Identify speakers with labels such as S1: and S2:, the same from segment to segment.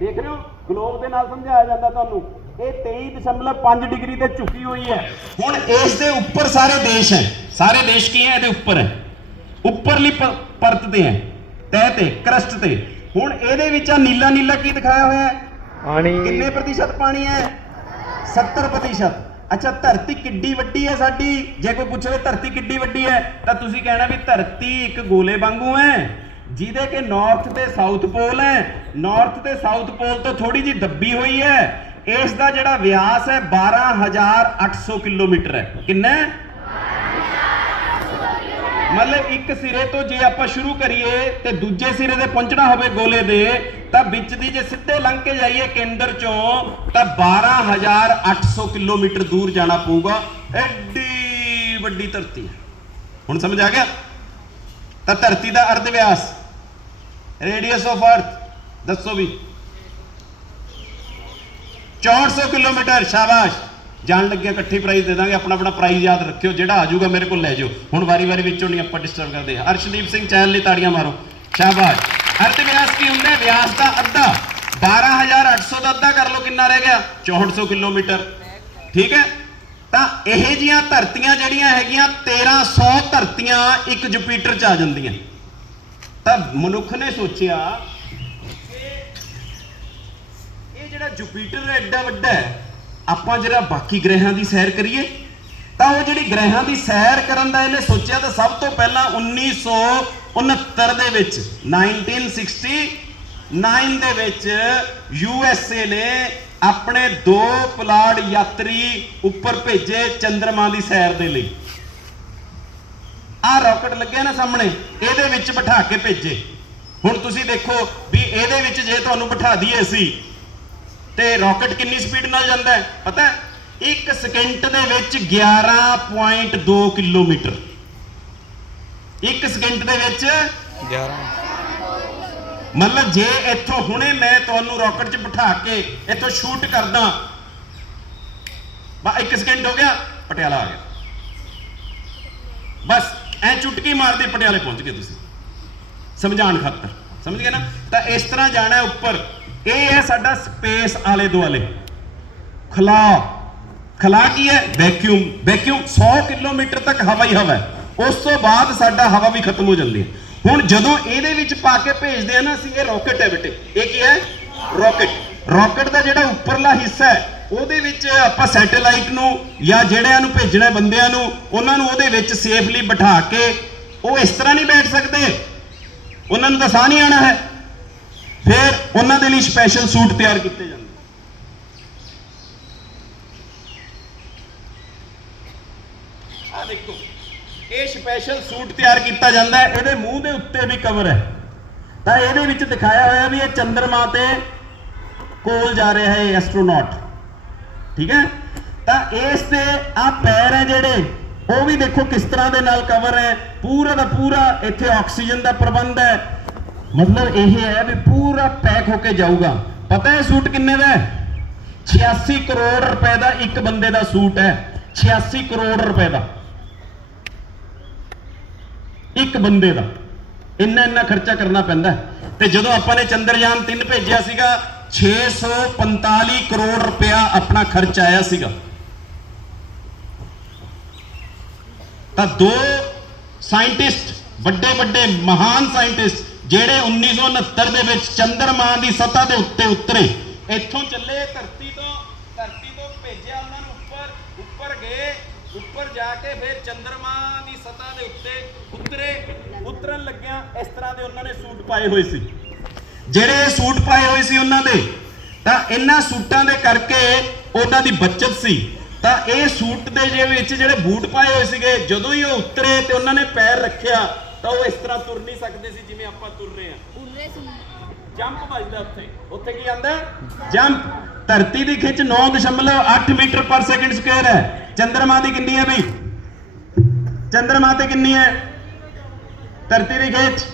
S1: ਦੇਖ ਰਹੇ ਹੋ ਗਲੋਬ ਦੇ ਨਾਲ ਸਮਝਾਇਆ ਜਾਂਦਾ ਤੁਹਾਨੂੰ ਇਹ 23.5 ਡਿਗਰੀ ਤੇ ਝੁਕੀ ਹੋਈ ਹੈ। ਹੁਣ ਇਸ ਦੇ ਉੱਪਰ ਸਾਰੇ ਦੇਸ਼ ਹੈ। ਸਾਰੇ ਦੇਸ਼ ਕੀ ਹੈ ਇਹਦੇ ਉੱਪਰ? ਹੈ ਉੱਪਰਲੀ ਪਰਤ ਤੇ ਹੈ ਤਹਿ ਤੇ ਕਰਸਟ ਤੇ। ਹੁਣ ਇਹਦੇ ਵਿੱਚ ਆ ਨੀਲਾ ਨੀਲਾ ਕੀ ਦਿਖਾਇਆ ਹੋਇਆ ਹੈ?
S2: ਪਾਣੀ।
S1: ਕਿੰਨੇ ਪ੍ਰਤੀਸ਼ਤ ਪਾਣੀ ਹੈ? 70 ਪ੍ਰਤੀਸ਼ਤ। ਅੱਛਾ ਧਰਤੀ ਕਿੱਡੀ ਵੱਡੀ ਹੈ ਸਾਡੀ? ਜੇ ਕੋਈ ਪੁੱਛੇ ਧਰਤੀ ਕਿੱਡੀ ਵੱਡੀ ਹੈ ਤਾਂ ਤੁਸੀਂ ਕਹਿਣਾ ਵੀ ਧਰਤੀ ਇੱਕ ਗੋਲੇ ਵਾਂਗੂ ਹੈ। ਜਿਹਦੇ ਕਿ ਨਾਰਥ ਤੇ ਸਾਊਥ ਪੋਲ ਹੈ। ਨਾਰਥ ਤੇ ਸਾਊਥ ਪੋਲ ਤੋਂ ਥੋੜੀ ਜੀ ਦੱਬੀ ਹੋਈ ਹੈ। ਇਸ ਦਾ ਜਿਹੜਾ ਵਿਆਸ ਹੈ 12800 ਕਿਲੋਮੀਟਰ ਹੈ। ਕਿੰਨਾ ਮਤਲਬ ਇੱਕ ਸਿਰੇ ਤੋਂ ਜੇ ਆਪਾਂ ਸ਼ੁਰੂ ਕਰੀਏ ਤੇ ਦੂਜੇ ਸਿਰੇ ਤੇ ਪਹੁੰਚਣਾ ਹੋਵੇ ਗੋਲੇ ਦੇ, ਤਾਂ ਵਿੱਚ ਦੀ ਜੇ ਸਿੱਧੇ ਲੰਘ ਕੇ ਜਾਈਏ ਕੇਂਦਰ ਚੋਂ, ਤਾਂ 12800 ਕਿਲੋਮੀਟਰ ਦੂਰ ਜਾਣਾ ਪਊਗਾ। ਐਡੀ ਵੱਡੀ ਧਰਤੀ ਹੈ। ਹੁਣ ਸਮਝ ਆ ਗਿਆ? ਤਾਂ ਧਰਤੀ ਦਾ ਅਰਧ ਵਿਆਸ। ਰੇਡੀਅਸ ਆਫ ਅਰਥ ਦੱਸੋ ਵੀ। 400 ਕਿਲੋਮੀਟਰ, ਸ਼ਾਬਾਸ਼। ਜਾਣ ਲੱਗਿਆ ਇਕੱਠੀ ਪ੍ਰਾਈਜ਼ ਦੇ ਦਾਂਗੇ। ਆਪਣਾ ਆਪਣਾ ਪ੍ਰਾਈਜ਼ ਯਾਦ ਰੱਖਿਓ, ਜਿਹੜਾ ਆ ਜਾਊਗਾ ਮੇਰੇ ਕੋਲ ਲੈ ਜਾਓ। ਹੁਣ ਵਾਰੀ ਵਾਰੀ ਵਿੱਚੋਂ ਨਹੀਂ ਆਪਾਂ ਡਿਸਟਰਬ ਕਰਦੇ। ਅਰਸ਼ਦੀਪ ਸਿੰਘ ਚਹਿਲ ਲਈ ਤਾੜੀਆਂ ਮਾਰੋ। ਸ਼ਾਬਾਸ਼। ਅਰਧ ਵਿਆਸ ਕੀ ਹੁੰਦਾ ਵਿਆਸ ਦਾ ਅੱਧਾ। 12800 ਦਾ ਅੱਧਾ ਕਰ ਲਓ, ਕਿੰਨਾ ਰਹਿ ਗਿਆ? 6400 ਕਿਲੋਮੀਟਰ। ਠੀਕ ਹੈ? ਤਾਂ ਇਹ ਜੀਆਂ ਧਰਤੀਆਂ ਜਿਹੜੀਆਂ ਹੈਗੀਆਂ 1300 ਧਰਤੀਆਂ ਇੱਕ ਜੁਪੀਟਰ ਚ ਆ ਜਾਂਦੀਆਂ। ਤਾਂ ਮਨੁੱਖ ਨੇ ਸੋਚਿਆ ਇਹ ਜਿਹੜਾ ਜੁਪੀਟਰ ਐਡਾ ਵੱਡਾ ਹੈ, ਆਪਾਂ ਜਿਹੜਾ ਬਾਕੀ ਗ੍ਰਹਿਆਂ ਦੀ ਸੈਰ ਕਰੀਏ, ਤਾਂ ਉਹ ਜਿਹੜੀ ਗ੍ਰਹਿਆਂ ਦੀ ਸੈਰ ਕਰਨ ਦਾ ਇਹਨੇ ਸੋਚਿਆ ਤਾਂ ਸਭ ਤੋਂ ਪਹਿਲਾਂ 1969 ਦੇ ਵਿੱਚ 1969 ਦੇ ਵਿੱਚ ਯੂ ਐੱਸ ਏ ਨੇ ਆਪਣੇ ਦੋ ਪੁਲਾੜ ਯਾਤਰੀ ਉੱਪਰ ਭੇਜੇ ਚੰ드ਰਮਾ ਦੀ ਸੈਰ ਦੇ ਲਈ। ਆਹ ਰਾਕਟ ਲੱਗਿਆ ਨਾ ਸਾਹਮਣੇ ਇਹਦੇ ਵਿੱਚ ਬਿਠਾ ਕੇ ਭੇਜੇ। ਹੁਣ ਤੁਸੀਂ ਦੇਖੋ ਵੀ ਇਹਦੇ ਵਿੱਚ ਜੇ ਤੁਹਾਨੂੰ ਬਿਠਾ ਦਈਏ ਅਸੀਂ ਤੇ ਰਾਕਟ ਕਿੰਨੀ ਸਪੀਡ ਨਾਲ ਜਾਂਦਾ ਹੈ? ਪਤਾ ਹੈ? 1 ਸਕਿੰਟ ਦੇ ਵਿੱਚ 11.2 ਕਿਲੋਮੀਟਰ। 1 ਸਕਿੰਟ ਦੇ ਵਿੱਚ
S2: 11
S1: ਮਤਲਬ ਜੇ ਇੱਥੋਂ ਹੁਣੇ ਮੈਂ ਤੁਹਾਨੂੰ ਰਾਕਟ 'ਚ ਬਿਠਾ ਕੇ ਇੱਥੋਂ ਸ਼ੂਟ ਕਰਦਾ ਬਾ 1 ਸਕਿੰਟ ਹੋ ਗਿਆ ਪਟਿਆਲਾ ਆ ਗਿਆ। ਬਸ। ਐ ਚੁਟਕੀ ਮਾਰਦੇ ਪਟਿਆਲੇ ਪਹੁੰਚ ਗਏ ਤੁਸੀਂ। ਸਮਝਾਉਣ ਖਾਤਰ। ਸਮਝ ਗਏ ਨਾ? ਤਾਂ ਇਸ ਤਰ੍ਹਾਂ ਜਾਣਾ ਉੱਪਰ। ਇਹ ਹੈ ਸਾਡਾ ਸਪੇਸ ਆਲੇ ਦੁਆਲੇ। ਖਲਾ। ਖਲਾ ਕੀ ਹੈ? ਵੈਕਿਊਮ ਵੈਕਿਊਮ 100 ਕਿਲੋਮੀਟਰ ਤੱਕ ਹਵਾ ਹੀ ਹਵਾ ਉਸ ਤੋਂ ਬਾਅਦ ਸਾਡਾ ਹਵਾ ਵੀ ਖਤਮ ਹੋ ਜਾਂਦੀ ਹੈ। ਹੁਣ ਜਦੋਂ ਇਹਦੇ ਵਿੱਚ ਪਾ ਕੇ ਭੇਜਦੇ ਆ ਨਾ ਅਸੀਂ, ਇਹ ਰਾਕਟ ਹੈ ਬੇਟੇ। ਇਹ ਕੀ ਹੈ? ਰਾਕਟ ਰਾਕਟ ਦਾ ਜਿਹੜਾ ਉੱਪਰਲਾ ਹਿੱਸਾ ਹੈ ਉਹਦੇ ਵਿੱਚ ਆਪਾਂ ਸੈਟੇਲਾਈਟ ਨੂੰ ਜਾਂ ਜਿਹੜਿਆਂ ਨੂੰ ਭੇਜਣਾ ਬੰਦਿਆਂ ਨੂੰ, ਉਹਨਾਂ ਨੂੰ ਉਹਦੇ ਵਿੱਚ ਸੇਫਲੀ ਬਿਠਾ ਕੇ ਉਹ ਇਸ ਤਰ੍ਹਾਂ ਨਹੀਂ ਬੈਠ ਸਕਦੇ। ਉਹਨਾਂ ਨੂੰ ਤਾਂ ਸਾਹ ਨਹੀਂ ਆਣਾ ਹੈ। ਫਿਰ ਉਹਨਾਂ ਦੇ ਲਈ ਸਪੈਸ਼ਲ ਸੂਟ ਤਿਆਰ ਕੀਤੇ ਜਾਂਦੇ। ਆ ਦੇਖੋ, ਇਹ ਸਪੈਸ਼ਲ ਸੂਟ ਤਿਆਰ ਕੀਤਾ ਜਾਂਦਾ ਹੈ। ਇਹਦੇ ਮੂੰਹ ਦੇ ਉੱਤੇ ਵੀ ਕਵਰ ਹੈ। ਤਾਂ ਇਹਦੇ ਵਿੱਚ ਦਿਖਾਇਆ ਹੋਇਆ ਵੀ ਇਹ ਚੰਦਰਮਾ ਤੇ ਕੋਲ ਜਾ ਰਿਹਾ ਹੈ ਐਸਟ੍ਰੋਨੌਟ ਠੀਕ ਹੈ? ਤਾਂ ਇਸ ਤੇ ਆ ਪੈਰ ਹੈ ਜਿਹੜੇ, ਉਹ ਵੀ ਦੇਖੋ ਕਿਸ ਤਰ੍ਹਾਂ ਦੇ ਨਾਲ ਕਵਰ ਹੈ। ਪੂਰਾ ਦਾ ਪੂਰਾ ਇੱਥੇ ਆਕਸੀਜਨ ਦਾ ਪ੍ਰਬੰਧ ਹੈ। ਮਤਲਬ ਇਹ ਹੈ ਵੀ ਪੂਰਾ ਪੈਕ ਹੋ ਕੇ ਜਾਊਗਾ। ਪਤਾ ਹੈ ਸੂਟ ਕਿੰਨੇ ਦਾ ਹੈ? 86 ਕਰੋੜ ਰੁਪਏ ਦਾ ਇੱਕ ਬੰਦੇ ਦਾ ਸੂਟ ਹੈ। 86 ਕਰੋੜ ਰੁਪਏ ਦਾ। ਇੱਕ ਬੰਦੇ ਦਾ। ਇੰਨਾ ਇੰਨਾ ਖਰਚਾ ਕਰਨਾ ਪੈਂਦਾ ਤੇ ਜਦੋਂ ਆਪਾਂ ਨੇ ਚੰਦਰਯਾਨ 3 ਭੇਜਿਆ ਸੀਗਾ 645 ਕਰੋੜ ਰੁਪਇਆ ਆਪਣਾ ਖਰਚ ਆਇਆ ਸੀਗਾ। ਤਾਂ ਦੋ ਸਾਇੰਟਿਸਟ, ਵੱਡੇ ਵੱਡੇ ਮਹਾਨ ਸਾਇੰਟਿਸਟ, ਜਿਹੜੇ 1969 ਦੇ ਵਿੱਚ ਚੰਦਰਮਾ ਦੀ ਸਤਹ ਦੇ ਉੱਤੇ ਉਤਰੇ, ਇੱਥੋਂ ਚੱਲੇ, ਧਰਤੀ ਤੋਂ ਧਰਤੀ ਤੋਂ ਭੇਜਿਆ ਉਹਨਾਂ ਨੂੰ ਉੱਪਰ ਉੱਪਰ ਗਏ, ਉੱਪਰ ਜਾ ਕੇ ਫਿਰ ਚੰਦਰਮਾ ਦੀ ਸਤਹ ਦੇ ਉੱਤੇ ਉਤਰੇ, ਉਤਰਨ ਲੱਗਿਆ ਇਸ ਤਰ੍ਹਾਂ ਦੇ ਉਹਨਾਂ ਨੇ ਸੂਟ ਪਾਏ ਹੋਏ ਸੀ। ਜਿਹੜੇ ਸੂਟ ਪਾਏ ਹੋਏ ਸੀ ਉਹਨਾਂ ਦੇ ਤਾਂ ਇਹਨਾਂ ਸੂਟਾਂ ਦੇ ਕਰਕੇ ਉਹਨਾਂ ਦੀ ਬੱਚਤ ਸੀ। ਤਾਂ ਇਹ ਸੂਟ ਦੇ ਜੇ ਵਿੱਚ ਜਿਹੜੇ ਬੂਟ ਪਾਏ ਹੋਏ ਸੀਗੇ ਜਦੋਂ ਹੀ ਉਹ ਉਤਰੇ ਤੇ ਉਹਨਾਂ ਨੇ ਪੈਰ ਰੱਖਿਆ ਤਾਂ ਉਹ ਇਸ ਤਰ੍ਹਾਂ ਤੁਰ ਨਹੀਂ ਸਕਦੇ ਸੀ ਜਿਵੇਂ ਆਪਾਂ ਤੁਰ ਰਹੇ ਹਾਂ।
S3: ਉਰੇ ਸੀ
S1: ਜੰਪ ਵੱਜਦਾ ਉੱਥੇ। ਉੱਥੇ ਕੀ ਆਂਦਾ? ਜੰਪ। ਧਰਤੀ ਦੀ ਖਿੱਚ 9.8 ਮੀਟਰ ਪਰ ਸੈਕਿੰਡ ਸਕੁਅਰ ਹੈ। ਚੰ드ਰਮਾ ਦੀ ਕਿੰਨੀ ਹੈ ਬਈ? ਚੰ드ਰਮਾ ਤੇ ਕਿੰਨੀ ਹੈ? ਧਰਤੀ ਦੀ ਖਿੱਚ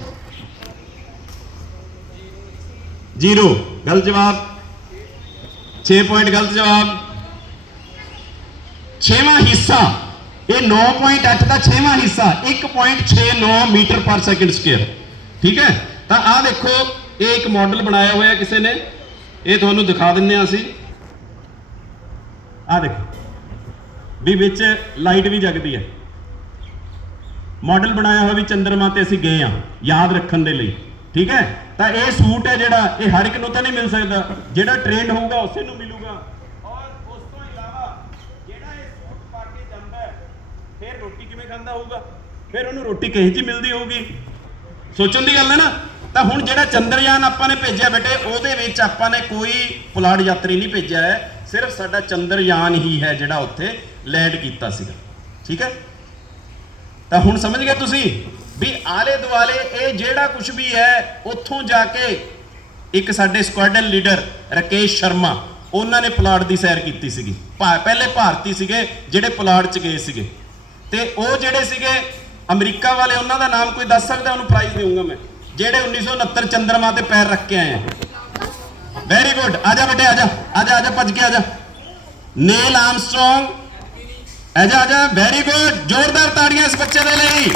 S1: ਜ਼ੀਰੋ, ਗਲਤ ਜਵਾਬ। 6 ਪੁਆਇੰਟ ਗਲਤ ਜਵਾਬ। ਛੇਵਾਂ ਹਿੱਸਾ, ਇਹ 9.8 ਦਾ ਛੇਵਾਂ ਹਿੱਸਾ 1.69 ਮੀਟਰ ਪਰ ਸੈਕਿੰਡ ਸਕੁਅਰ ਠੀਕ ਹੈ? ਤਾਂ ਆਹ ਦੇਖੋ, ਇਹ ਇੱਕ ਮਾਡਲ ਬਣਾਇਆ ਹੋਇਆ ਕਿਸੇ ਨੇ। ਇਹ ਤੁਹਾਨੂੰ ਦਿਖਾ ਦਿੰਨੇ ਆ ਅਸੀਂ। ਆਹ ਦੇਖੋ, ਵੀ ਵਿੱਚ ਲਾਈਟ ਵੀ ਜਗਦੀ ਹੈ। ਮਾਡਲ ਬਣਾਇਆ ਹੋਇਆ ਵੀ ਚੰਦਰਮਾ ਤੇ ਅਸੀਂ ਗਏ ਆ, ਯਾਦ ਰੱਖਣ ਦੇ ਲਈ। ਠੀਕ ਹੈ? ਤਾਂ ਇਹ ਸੂਟ ਹੈ ਜਿਹੜਾ, ਇਹ ਹਰ ਇੱਕ ਨੂੰ ਤਾਂ ਨਹੀਂ ਮਿਲ ਸਕਦਾ। ਜਿਹੜਾ ਟ੍ਰੇਨਡ ਹੋਊਗਾ, ਉਸੇ ਨੂੰ ਮਿਲੂਗਾ। ਔਰ ਉਸ ਤੋਂ ਇਲਾਵਾ ਜਿਹੜਾ ਇਹ ਸੂਟ ਪਾ ਕੇ ਜਾਂਦਾ ਹੈ, ਫਿਰ ਰੋਟੀ ਕਿਵੇਂ ਖਾਂਦਾ ਹੋਊਗਾ? ਫਿਰ ਉਹਨੂੰ ਰੋਟੀ ਕਹੇ ਜੀ ਮਿਲਦੀ ਹੋਊਗੀ? ਸੋਚਣ ਦੀ ਗੱਲ ਹੈ ਨਾ? ਤਾਂ ਹੁਣ ਜਿਹੜਾ ਚੰਦਰਯਾਨ ਆਪਾਂ ਨੇ ਭੇਜਿਆ ਬੇਟੇ, ਉਹਦੇ ਵਿੱਚ ਆਪਾਂ ਨੇ ਕੋਈ ਪੁਲਾੜ ਯਾਤਰੀ ਨਹੀਂ ਭੇਜਿਆ ਹੈ। ਸਿਰਫ ਸਾਡਾ ਚੰਦਰਯਾਨ ਹੀ ਹੈ ਜਿਹੜਾ ਉੱਥੇ ਲੈਂਡ ਕੀਤਾ ਸੀਗਾ। ਠੀਕ ਹੈ? ਤਾਂ ਹੁਣ ਸਮਝ ਗਏ ਤੁਸੀਂ? ਵੀ ਆਲੇ ਦੁਆਲੇ ਇਹ ਜਿਹੜਾ ਕੁਝ ਵੀ ਹੈ, ਉੱਥੋਂ ਜਾ ਕੇ ਇੱਕ ਸਾਡੇ ਸਕੁਆਡਨ ਲੀਡਰ ਰਕੇਸ਼ ਸ਼ਰਮਾ, ਉਹਨਾਂ ਨੇ ਪਲਾਟ ਦੀ ਸੈਰ ਕੀਤੀ ਸੀਗੀ। ਭਾ- ਪਹਿਲੇ ਭਾਰਤੀ ਸੀਗੇ, ਜਿਹੜੇ ਪਲਾਟ 'ਚ ਗਏ ਸੀਗੇ। ਤੇ ਉਹ ਜਿਹੜੇ ਸੀਗੇ, ਅਮਰੀਕਾ ਵਾਲੇ, ਉਹਨਾਂ ਦਾ ਨਾਮ ਕੋਈ ਦੱਸ ਸਕਦਾ? ਉਹਨੂੰ ਪ੍ਰਾਈਜ਼ ਦੇਵਾਂਗਾ ਮੈਂ। ਜਿਹੜੇ 1969 ਚੰਦਰਮਾ ਤੇ ਪੈਰ ਰੱਖ ਕੇ ਆਏ ਆ। ਵੈਰੀ ਗੁੱਡ ਆਜਾ ਬੇਟੇ ਆਜਾ ਆਜਾ ਆਜਾ ਭੱਜ ਕੇ ਆਜਾ ਨੀਲ ਆਰਮਸਟ੍ਰੋਂਗ ਆਜਾ ਆਜਾ ਵੈਰੀ ਗੁੱਡ ਜ਼ੋਰਦਾਰ ਤਾੜੀਆਂ ਇਸ ਬੱਚੇ ਦੇ ਲਈ।